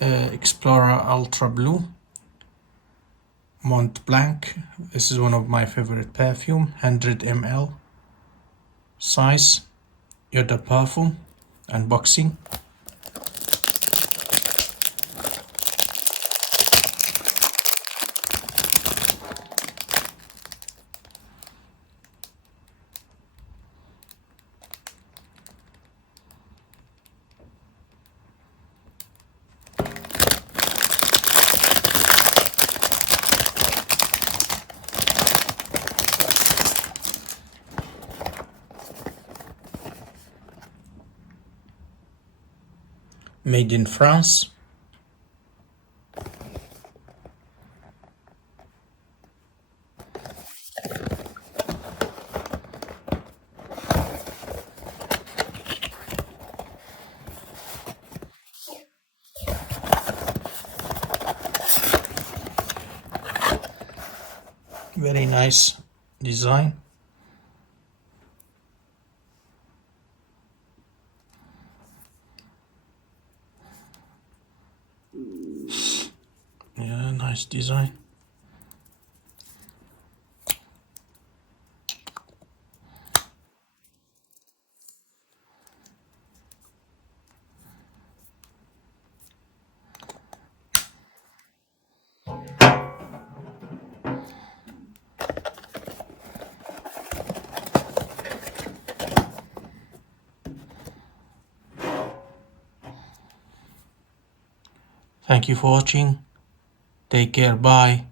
Explorer Ultra Blue, Montblanc. This is one of my favorite perfume, 100 ml size. Eau de Parfum unboxing. Made in France. Very nice design. Yeah, nice design. Thank you for watching. Take care. Bye.